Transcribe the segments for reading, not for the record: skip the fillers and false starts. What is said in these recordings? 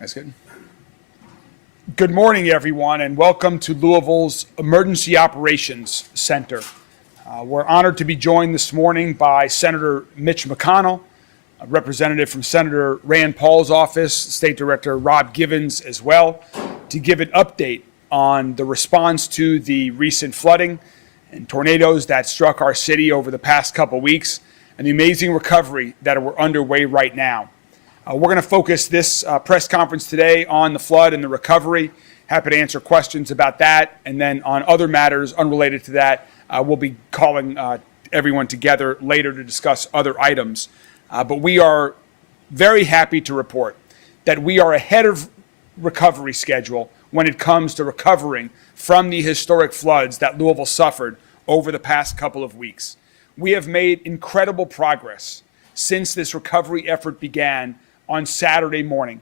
That's good. Good morning, everyone, and welcome to Louisville's Emergency Operations Center. We're honored to be joined this morning by Senator Mitch McConnell, a representative from Senator Rand Paul's office, State Director Rob Givens as well, to give an update on the response to the recent flooding and tornadoes that struck our city over the past couple weeks and the amazing recovery that we're underway right now. We're going to focus this press conference today on the flood and the recovery. Happy to answer questions about that. And then on other matters unrelated to that, we'll be calling everyone together later to discuss other items. But we are very happy to report that we are ahead of recovery schedule when it comes to recovering from the historic floods that Louisville suffered over the past couple of weeks. We have made incredible progress since this recovery effort began on Saturday morning,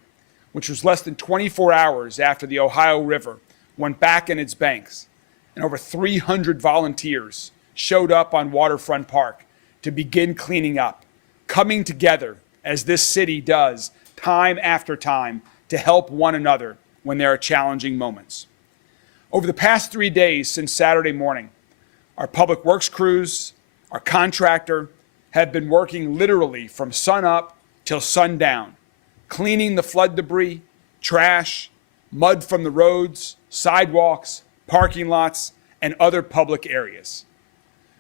which was less than 24 hours after the Ohio River went back in its banks, and over 300 volunteers showed up on Waterfront Park to begin cleaning up, coming together as this city does time after time to help one another when there are challenging moments. Over the past 3 days since Saturday morning, our public works crews, our contractor, have been working literally from sun up till sundown, cleaning the flood debris, trash, mud from the roads, sidewalks, parking lots, and other public areas.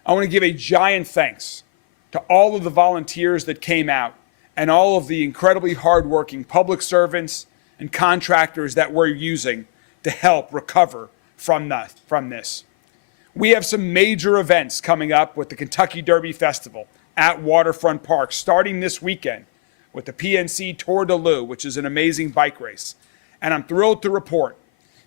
I want to give a giant thanks to all of the volunteers that came out and all of the incredibly hardworking public servants and contractors that we're using to help recover from this. We have some major events coming up with the Kentucky Derby Festival at Waterfront Park starting this weekend with the PNC Tour de Lou, which is an amazing bike race. And I'm thrilled to report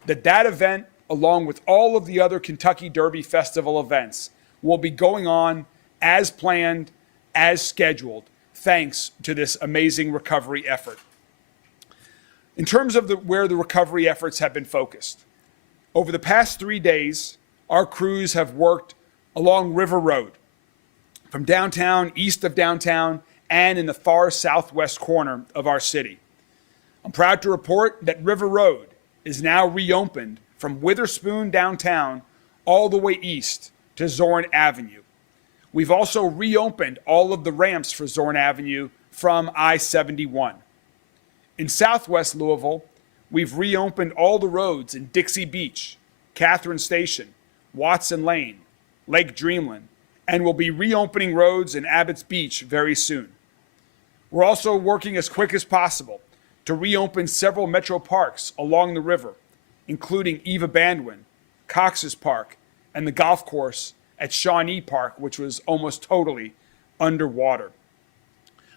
that that event, along with all of the other Kentucky Derby Festival events, will be going on as planned, as scheduled, thanks to this amazing recovery effort. In terms of where the recovery efforts have been focused, over the past 3 days, our crews have worked along River Road, from downtown, east of downtown, and in the far southwest corner of our city. I'm proud to report that River Road is now reopened from Witherspoon downtown all the way east to Zorn Avenue. We've also reopened all of the ramps for Zorn Avenue from I-71. In southwest Louisville, we've reopened all the roads in Dixie Beach, Catherine Station, Watson Lane, Lake Dreamland, and will be reopening roads in Abbott's Beach very soon. We're also working as quick as possible to reopen several metro parks along the river, including Eva Bandwin, Cox's Park, and the golf course at Shawnee Park, which was almost totally underwater.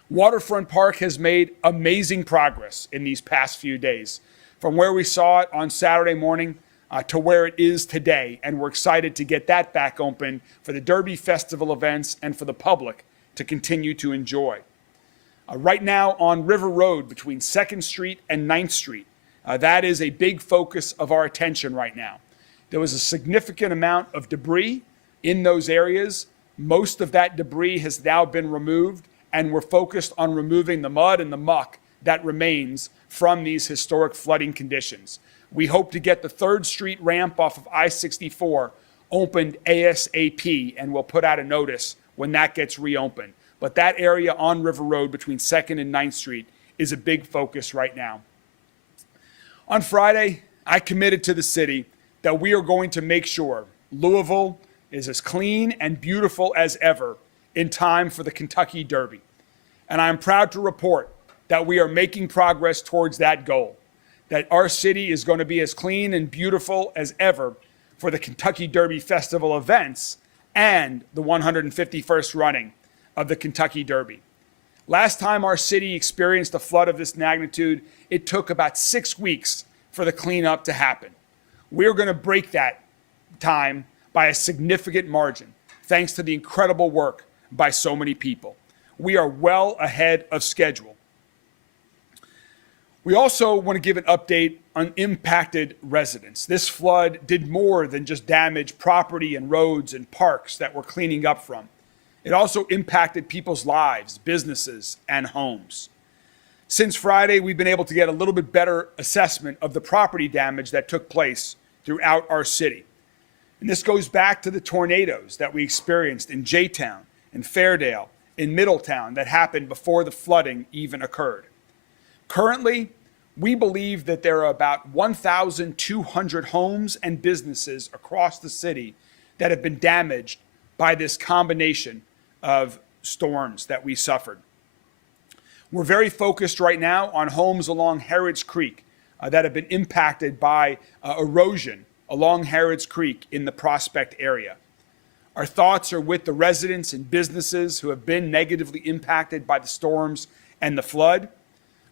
Waterfront Park has made amazing progress in these past few days, from where we saw it on Saturday morning to where it is today, and we're excited to get that back open for the Derby Festival events and for the public to continue to enjoy. Right now on River Road between 2nd Street and 9th Street, that is a big focus of our attention right now. There was a significant amount of debris in those areas. Most of that debris has now been removed, and we're focused on removing the mud and the muck that remains from these historic flooding conditions. We hope to get the 3rd Street ramp off of I-64 opened ASAP, and we'll put out a notice when that gets reopened. But that area on River Road between 2nd and 9th Street is a big focus right now. On Friday, I committed to the city that we are going to make sure Louisville is as clean and beautiful as ever in time for the Kentucky Derby. And I'm proud to report that we are making progress towards that goal, that our city is going to be as clean and beautiful as ever for the Kentucky Derby Festival events and the 151st running of the Kentucky Derby. Last time our city experienced a flood of this magnitude, it took about 6 weeks for the cleanup to happen. We're going to break that time by a significant margin, thanks to the incredible work by so many people. We are well ahead of schedule. We also want to give an update on impacted residents. This flood did more than just damage property and roads and parks that we're cleaning up from. It also impacted people's lives, businesses, and homes. Since Friday, we've been able to get a little bit better assessment of the property damage that took place throughout our city. And this goes back to the tornadoes that we experienced in J-Town, in Fairdale, in Middletown that happened before the flooding even occurred. Currently, we believe that there are about 1,200 homes and businesses across the city that have been damaged by this combination of storms that we suffered. We're very focused right now on homes along Harrods Creek that have been impacted by erosion along Harrods Creek in the Prospect area. Our thoughts are with the residents and businesses who have been negatively impacted by the storms and the flood.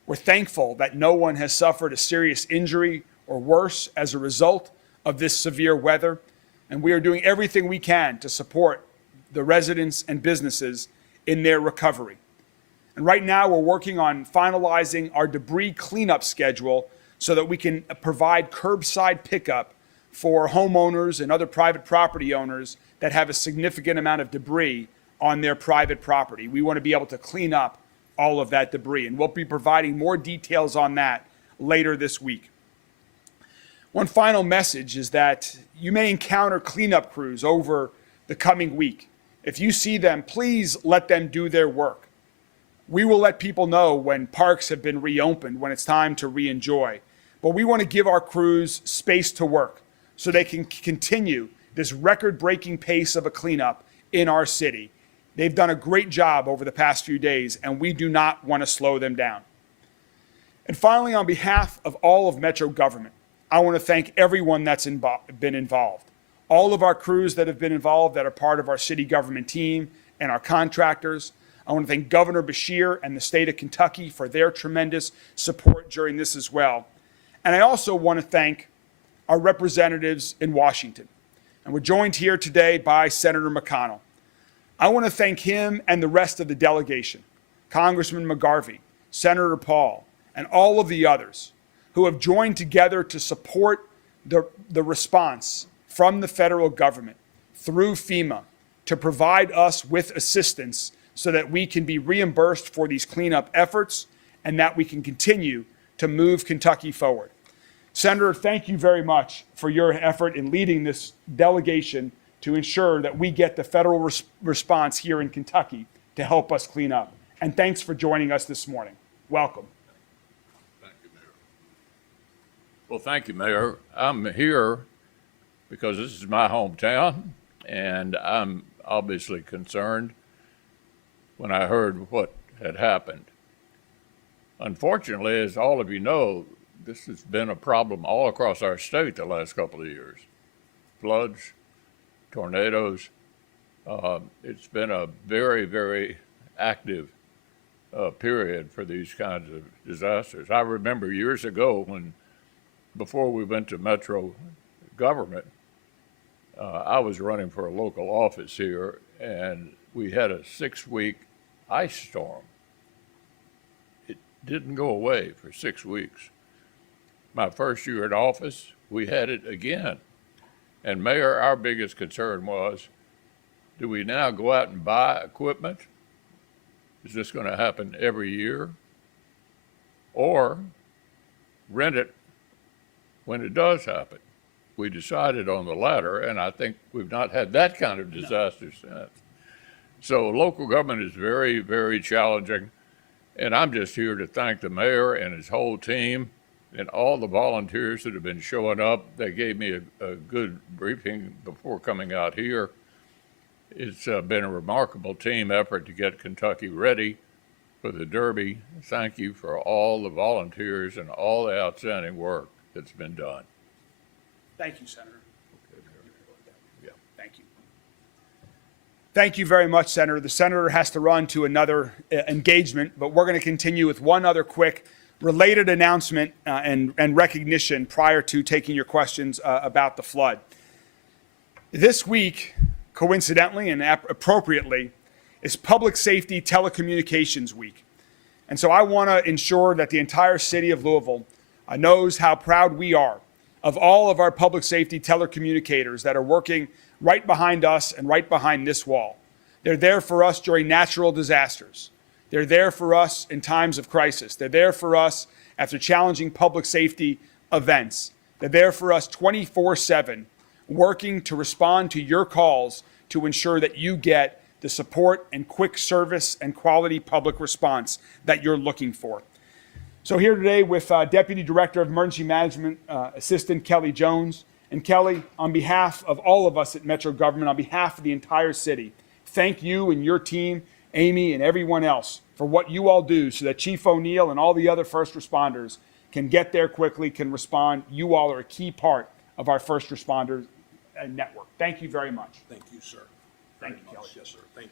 We're thankful that no one has suffered a serious injury or worse as a result of this severe weather, and we are doing everything we can to support the residents and businesses in their recovery. And right now we're working on finalizing our debris cleanup schedule so that we can provide curbside pickup for homeowners and other private property owners that have a significant amount of debris on their private property. We want to be able to clean up all of that debris, and we'll be providing more details on that later this week. One final message is that you may encounter cleanup crews over the coming week. If you see them, please let them do their work. We will let people know when parks have been reopened, when it's time to re-enjoy. But we want to give our crews space to work so they can continue this record-breaking pace of a cleanup in our city. They've done a great job over the past few days, and we do not want to slow them down. And finally, on behalf of all of Metro government, I want to thank everyone that's been involved. All of our crews that have been involved that are part of our city government team and our contractors. I want to thank Governor Beshear and the state of Kentucky for their tremendous support during this as well. And I also want to thank our representatives in Washington. And we're joined here today by Senator McConnell. I want to thank him and the rest of the delegation, Congressman McGarvey, Senator Paul, and all of the others who have joined together to support the response from the federal government through FEMA to provide us with assistance so that we can be reimbursed for these cleanup efforts and that we can continue to move Kentucky forward. Senator, thank you very much for your effort in leading this delegation to ensure that we get the federal response here in Kentucky to help us clean up. And thanks for joining us this morning. Welcome. Thank you, Mayor. Well, thank you, Mayor. I'm here because this is my hometown, and I'm obviously concerned when I heard what had happened. Unfortunately, as all of you know, this has been a problem all across our state the last couple of years. Floods, tornadoes. It's been a very, very active period for these kinds of disasters. I remember years ago when, before we went to Metro government, I was running for a local office here, and we had a 6-week ice storm. It didn't go away for 6 weeks. My first year in office, we had it again. And Mayor, our biggest concern was, do we now go out and buy equipment? Is this going to happen every year? Or rent it when it does happen? We decided on the latter, and I think we've not had that kind of disaster since. So local government is very, very challenging, and I'm just here to thank the mayor and his whole team and all the volunteers that have been showing up. They gave me a good briefing before coming out here. It's been a remarkable team effort to get Kentucky ready for the Derby. Thank you for all the volunteers and all the outstanding work that's been done. Thank you, Senator. Yeah. Thank you. Thank you very much, Senator. The senator has to run to another engagement, but we're going to continue with one other quick related announcement and recognition prior to taking your questions about the flood. This week, coincidentally and appropriately, is Public Safety Telecommunications Week. And so I want to ensure that the entire city of Louisville knows how proud we are of all of our public safety telecommunicators that are working right behind us and right behind this wall. They're there for us during natural disasters, They're there for us in times of crisis. They're there for us after challenging public safety events. They're there for us 24/7, working to respond to your calls to ensure that you get the support and quick service and quality public response that you're looking for. So here today with Deputy Director of Emergency Management Assistant Kelly Jones. And Kelly, on behalf of all of us at Metro Government, on behalf of the entire city, thank you and your team, Amy and everyone else, for what you all do so that Chief O'Neill and all the other first responders can get there quickly, can respond. You all are a key part of our first responders network. Thank you very much. Thank you, sir. Thank you, Kelly. Yes, sir. Thank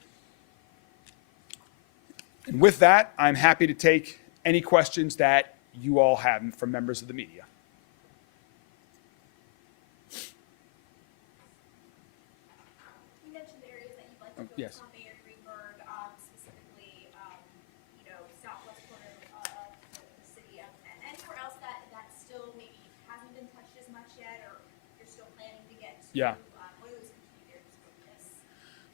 you. And with that, I'm happy to take any questions that you all have from members of the media. You mentioned the areas that you'd like to focus yes. on, Mayor Greenberg, specifically, southwest corner of the city. Anywhere else that still maybe hasn't been touched as much yet, or you're still planning to get to? Yeah. What are those key areas of focus?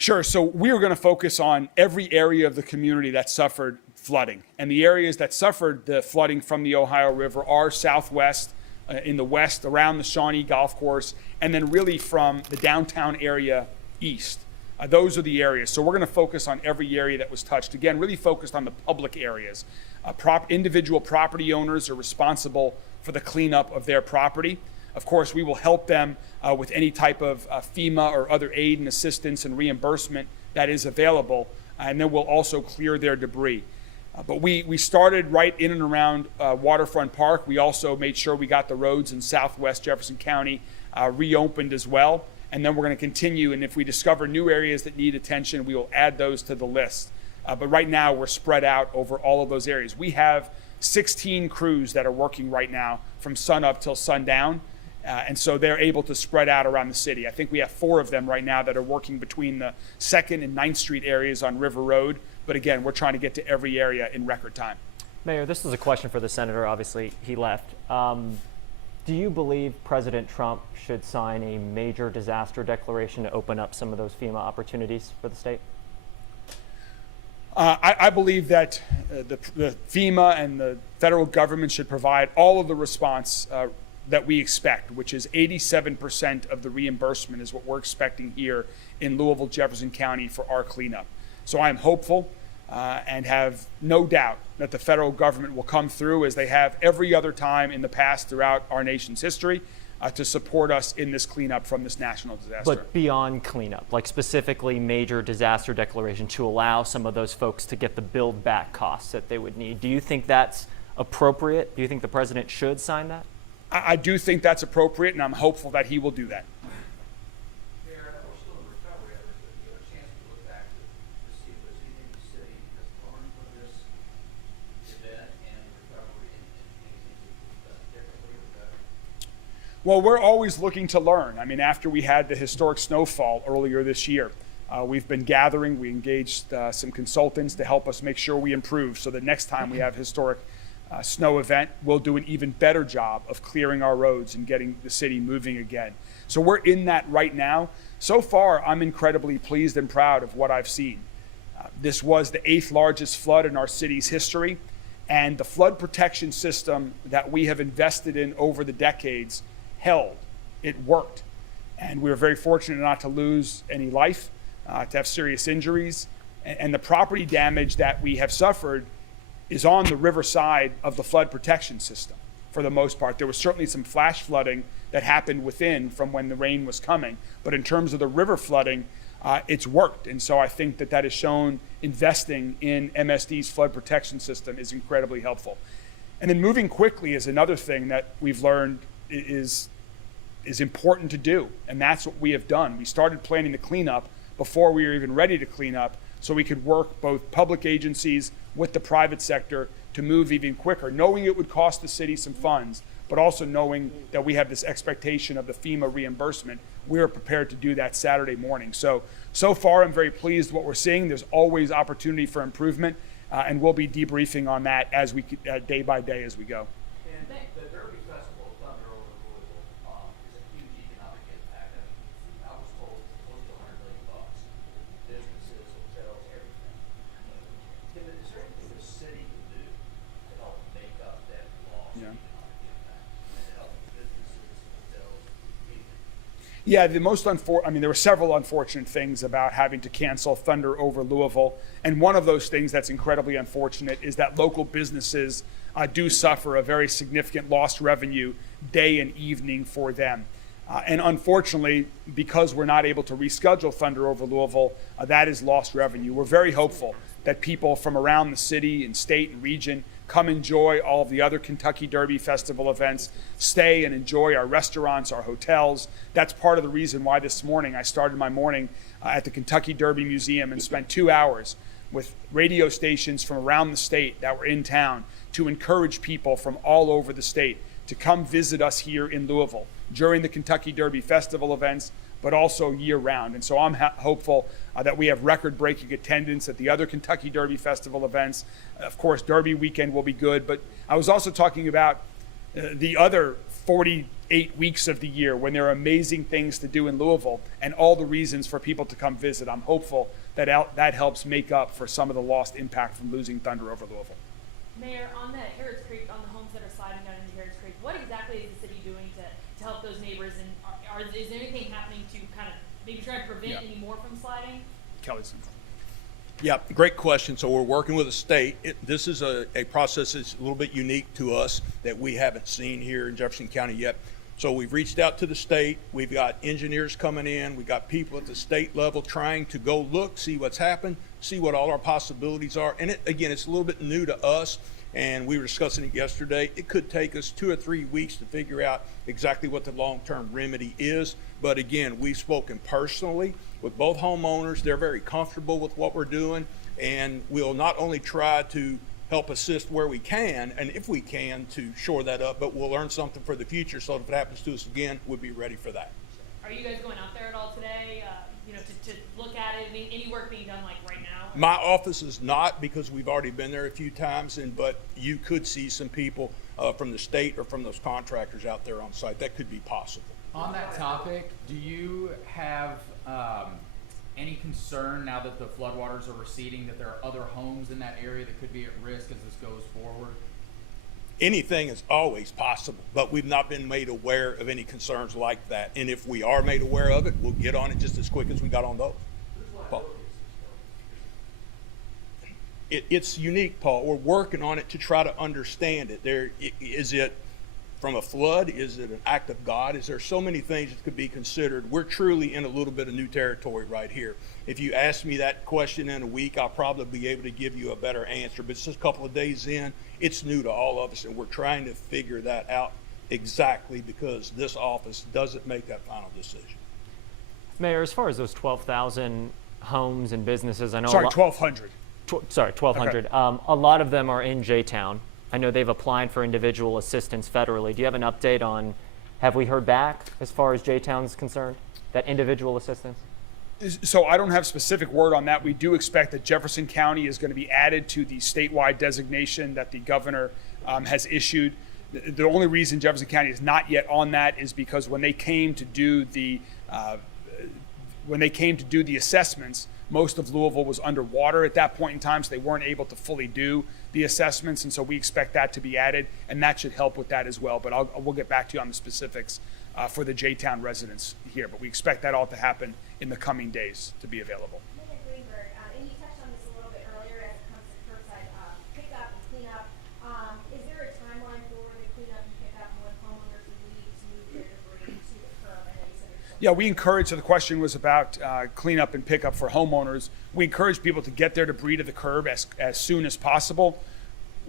Sure. So we are going to focus on every area of the community that suffered flooding. And the areas that suffered the flooding from the Ohio River are southwest, in the west, around the Shawnee Golf Course, and then really from the downtown area east. Those are the areas. So we're going to focus on every area that was touched. Again, really focused on the public areas. Individual property owners are responsible for the cleanup of their property. Of course, we will help them with any type of FEMA or other aid and assistance and reimbursement that is available, and then we'll also clear their debris. But we started right in and around Waterfront Park. We also made sure we got the roads in southwest Jefferson County reopened as well. And then we're going to continue, and if we discover new areas that need attention, we will add those to the list. But right now, we're spread out over all of those areas. We have 16 crews that are working right now from sun up till sundown. And so they're able to spread out around the city. I think we have 4 of them right now that are working between the 2nd and 9th Street areas on River Road. But again, we're trying to get to every area in record time. Mayor, this is a question for the senator. Obviously, he left. Do you believe President Trump should sign a major disaster declaration to open up some of those FEMA opportunities for the state? I believe that the FEMA and the federal government should provide all of the response that we expect, which is 87% of the reimbursement is what we're expecting here in Louisville, Jefferson County for our cleanup. So I'm hopeful and have no doubt that the federal government will come through, as they have every other time in the past throughout our nation's history, to support us in this cleanup from this national disaster. But beyond cleanup, like specifically major disaster declaration to allow some of those folks to get the build back costs that they would need. Do you think that's appropriate? Do you think the president should sign that? I do think that's appropriate, and I'm hopeful that he will do that. Mayor, I know we're still in recovery efforts, but do you have a chance to look back to see if there's anything the city has learned from this event and recovery and anything that's done differently or better? Well, we're always looking to learn. I mean, after we had the historic snowfall earlier this year, we've been gathering. We engaged some consultants to help us make sure we improve so that next time we have historic snow event, we'll do an even better job of clearing our roads and getting the city moving again. So we're in that right now. So far, I'm incredibly pleased and proud of what I've seen. This was the 8th largest flood in our city's history, and the flood protection system that we have invested in over the decades held. It worked. And we were very fortunate not to lose any life, to have serious injuries. And the property damage that we have suffered is on the riverside of the flood protection system for the most part. There was certainly some flash flooding that happened within from when the rain was coming, but in terms of the river flooding, it's worked. And so I think that that has shown investing in MSD's flood protection system is incredibly helpful. And then moving quickly is another thing that we've learned is important to do, and that's what we have done. We started planning the cleanup before we were even ready to clean up, so we could work both public agencies with the private sector to move even quicker, knowing it would cost the city some funds, but also knowing that we have this expectation of the FEMA reimbursement. We are prepared to do that Saturday morning. So far, I'm very pleased with what we're seeing. There's always opportunity for improvement, and we'll be debriefing on that as we day by day as we go. And the Derby Festival of Thunder over in Louisville is a huge economic impact. I was told it's close to $100 million. Businesses, hotels, everything. Is there any Yeah, the most I mean, there were several unfortunate things about having to cancel Thunder over Louisville. And one of those things that's incredibly unfortunate is that local businesses do suffer a very significant lost revenue day and evening for them. And unfortunately, because we're not able to reschedule Thunder over Louisville, that is lost revenue. We're very hopeful that people from around the city and state and region come enjoy all of the other Kentucky Derby Festival events, stay and enjoy our restaurants, our hotels. That's part of the reason why this morning I started my morning at the Kentucky Derby Museum and spent 2 hours with radio stations from around the state that were in town to encourage people from all over the state to come visit us here in Louisville during the Kentucky Derby Festival events, but also year round. And so I'm hopeful that we have record-breaking attendance at the other Kentucky Derby Festival events. Of course, Derby weekend will be good, but I was also talking about the other 48 weeks of the year when there are amazing things to do in Louisville and all the reasons for people to come visit. I'm hopeful that that helps make up for some of the lost impact from losing Thunder over Louisville. Mayor, on the Harrods Creek, on the homes that are sliding down into Harrods Creek, what exactly is the city doing to help those neighbors? And is there anything happening to kind of maybe try to prevent any more from sliding? Kelly's. Yeah, great question. So we're working with the state. This is a process that's a little bit unique to us that we haven't seen here in Jefferson County yet. So we've reached out to the state. We've got engineers coming in. We've got people at the state level trying to go look, see what's happened, see what all our possibilities are. And again, it's a little bit new to us, and we were discussing it yesterday. It could take us 2 or 3 weeks to figure out exactly what the long-term remedy is. But again, we've spoken personally with both homeowners. They're very comfortable with what we're doing, and we'll not only try to help assist where we can, and if we can, to shore that up, but we'll learn something for the future, so if it happens to us again, we'll be ready for that. Are you guys going out there at all today, to look at it? Any work being done like right now? My office is not, because we've already been there a few times, but you could see some people from the state or from those contractors out there on site. That could be possible. On that topic, do you have any concern now that the floodwaters are receding that there are other homes in that area that could be at risk as this goes forward? Anything is always possible, but we've not been made aware of any concerns like that. And if we are made aware of it, we'll get on it just as quick as we got on those. Paul. It's unique, Paul. We're working on it to try to understand it. Is it from a flood? Is it an act of God? Is there so many things that could be considered? We're truly in a little bit of new territory right here. If you ask me that question in a week, I'll probably be able to give you a better answer. But it's just a couple of days in. It's new to all of us, and we're trying to figure that out exactly because this office doesn't make that final decision. Mayor, as far as those 12,000 homes and businesses, I know. Sorry, 1,200. 1,200. Okay. A lot of them are in J-Town. I know they've applied for individual assistance federally. Do you have an update on, have we heard back as far as J-Town's concerned, that individual assistance? So I don't have specific word on that. We do expect that Jefferson County is going to be added to the statewide designation that the governor has issued. The only reason Jefferson County is not yet on that is because when they came to do the assessments, most of Louisville was underwater at that point in time, so they weren't able to fully do the assessments, and so we expect that to be added, and that should help with that as well. But we'll get back to you on the specifics for the J-Town residents here, but we expect that all to happen in the coming days to be available. Craig Greenberg, and you touched on this a little bit earlier as it comes to curbside pickup and cleanup. Is there a timeline for the cleanup and pickup and when homeowners would need to move their debris to the curb? I know you said there's Yeah, we encourage, so the question was about cleanup and pickup for homeowners. We encourage people to get their debris to the curb as soon as possible.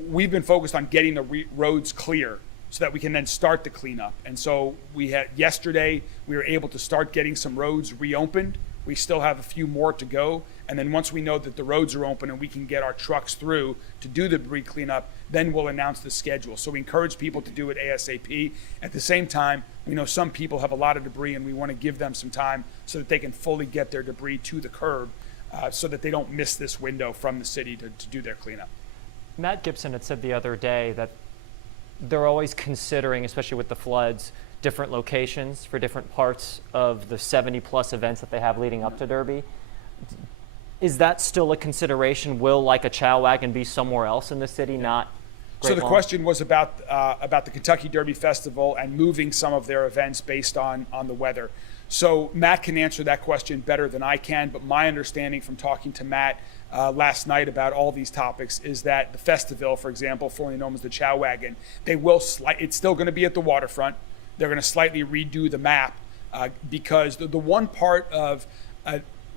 We've been focused on getting the roads clear so that we can then start the cleanup. And so yesterday, we were able to start getting some roads reopened. We still have a few more to go. And then once we know that the roads are open and we can get our trucks through to do the debris cleanup, then we'll announce the schedule. So we encourage people to do it ASAP. At the same time, we know some people have a lot of debris and we want to give them some time so that they can fully get their debris to the curb so that they don't miss this window from the city to do their cleanup. Matt Gibson had said the other day that they're always considering, especially with the floods, different locations for different parts of the 70-plus events that they have leading up to Derby. Is that still a consideration? Will, like a chow wagon, be somewhere else in the city, not Great So the Lawn? question was about the Kentucky Derby Festival and moving some of their events based on the weather. So Matt can answer that question better than I can, but my understanding from talking to Matt last night about all these topics is that the Festival, for example, formerly known as the Chow Wagon, it's still going to be at the waterfront. They're going to slightly redo the map because the one part of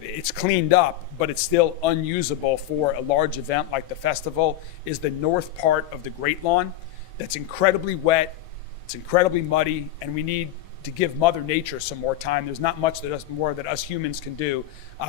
it's cleaned up, but it's still unusable for a large event like the festival, is the north part of the Great Lawn. That's incredibly wet, it's incredibly muddy, and we need to give Mother Nature some more time. There's not much that us humans can do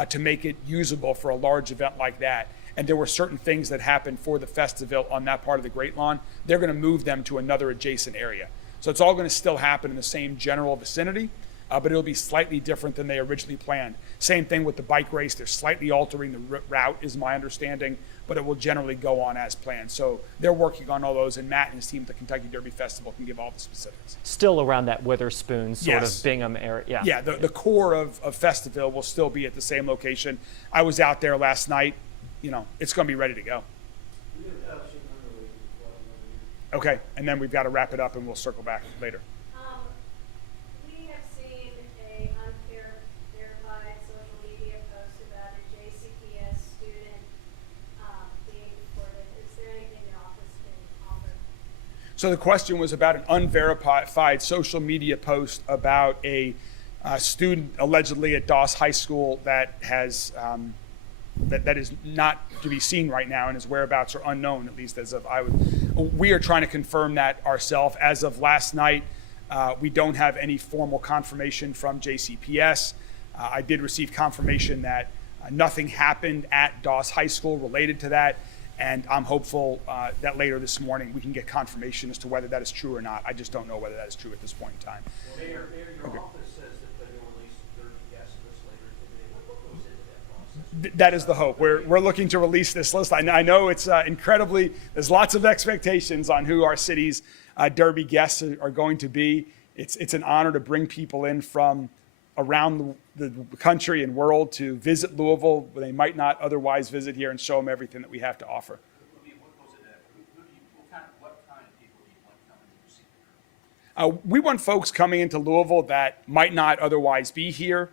to make it usable for a large event like that. And there were certain things that happened for the festival on that part of the Great Lawn. They're going to move them to another adjacent area. So it's all going to still happen in the same general vicinity, but it'll be slightly different than they originally planned. Same thing with the bike race. They're slightly altering the route, is my understanding, but it will generally go on as planned. So they're working on all those, and Matt and his team at the Kentucky Derby Festival can give all the specifics. Still around that Witherspoon sort Yes. of Bingham area. Yeah. Yeah, the core of Festival will still be at the same location. I was out there last night. You know, it's going to be ready to go. Okay, and then we've got to wrap it up, and we'll circle back later. We have seen a unverified social media post about a JCPS student being deported. Is there anything the office can offer? So the question was about an unverified social media post about a student allegedly at Doss High School that has that is not to be seen right now, and his whereabouts are unknown, at least as of we are trying to confirm that ourselves. As of last night, we don't have any formal confirmation from JCPS. I did receive confirmation that nothing happened at Doss High School related to that, and I'm hopeful that later this morning we can get confirmation as to whether that is true or not. I just don't know whether that is true at this point in time. Well, Mayor, your office says that they'll release the third guest list later today. What goes into that process? That is the hope. We're looking to release this list. I know it's incredibly, there's lots of expectations on who our city's Derby guests are going to be. It's an honor to bring people in from around the country and world to visit Louisville where they might not otherwise visit here, and show them everything that we have to offer. What goes into that? What kind of people do you want coming to see the Derby? We want folks coming into Louisville that might not otherwise be here,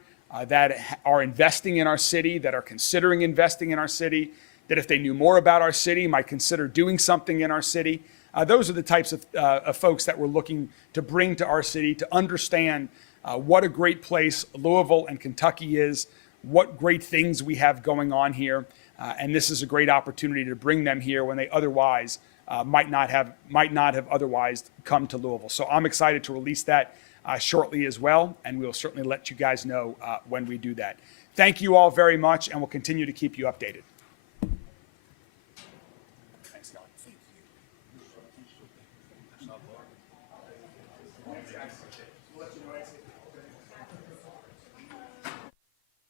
that are investing in our city, that are considering investing in our city, that if they knew more about our city, might consider doing something in our city. Those are the types of folks that we're looking to bring to our city to understand what a great place Louisville and Kentucky is, what great things we have going on here, and this is a great opportunity to bring them here when they otherwise might not have otherwise come to Louisville. So I'm excited to release that shortly as well, and we'll certainly let you guys know when we do that. Thank you all very much, and we'll continue to keep you updated. Thanks, Scott. Thank you.